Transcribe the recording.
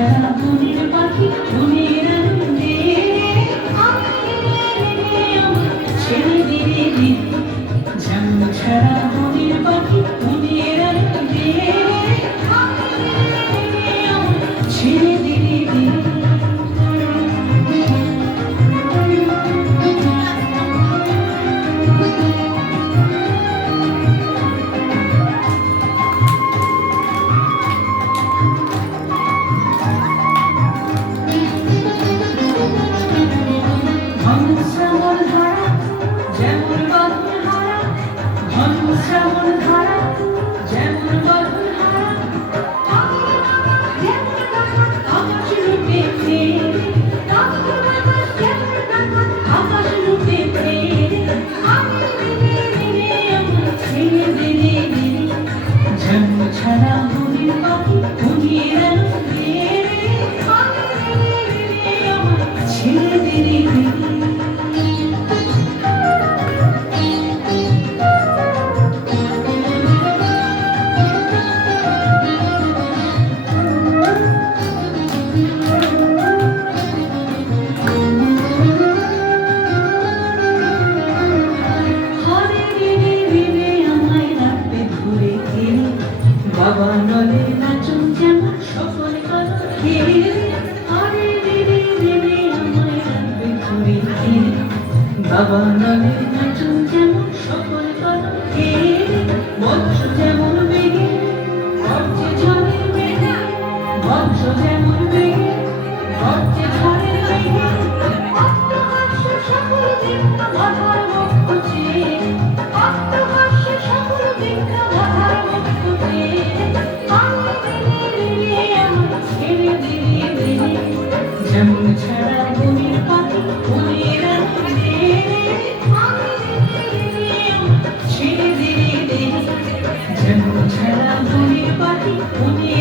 ছাড়া মনের পাখি মনের আনন্দে ছেড়ে দিলে দিন যেমন ছাড়া মনের পাখি মনের আনন্দে ছেড়ে দিলে দিন শ্রাবণ ধারা যেমন বাঁধন হারা ঘন শ্রাবণ ধারা যেমন বাঁধন হারা আকাশ রূপে ফেরে আকাশ রূপে ফেরে ছেড়ে দিলে দিলে যেমন ছাড়া মনের পাখি মনের আনন্দে ছেড়ে দিলে দিলে বাবা নলে নাচুন যেমন সফল কর খেয়ে আরে রে আমায় রাখবে ধরে খেয়ে বাবা নলে নাচুন যেমন সফল কর খেয়ে বংশ যেমন বেগে বর্ষে ঝড়ের বেগে বংশ যেমন বেগে বর্ষে ঝড়ের বেগে অট্টহাস্য সকল দীক্ষা বাধার মুখ চেয়ে অট্টহাস্য সকল দীক্ষা বাধার মুখ চেয়ে যেমন ছাড়া মনের পাখি মনের আনন্দে ছেড়ে দিলে যেমন ছাড়া মনের পাখি মনের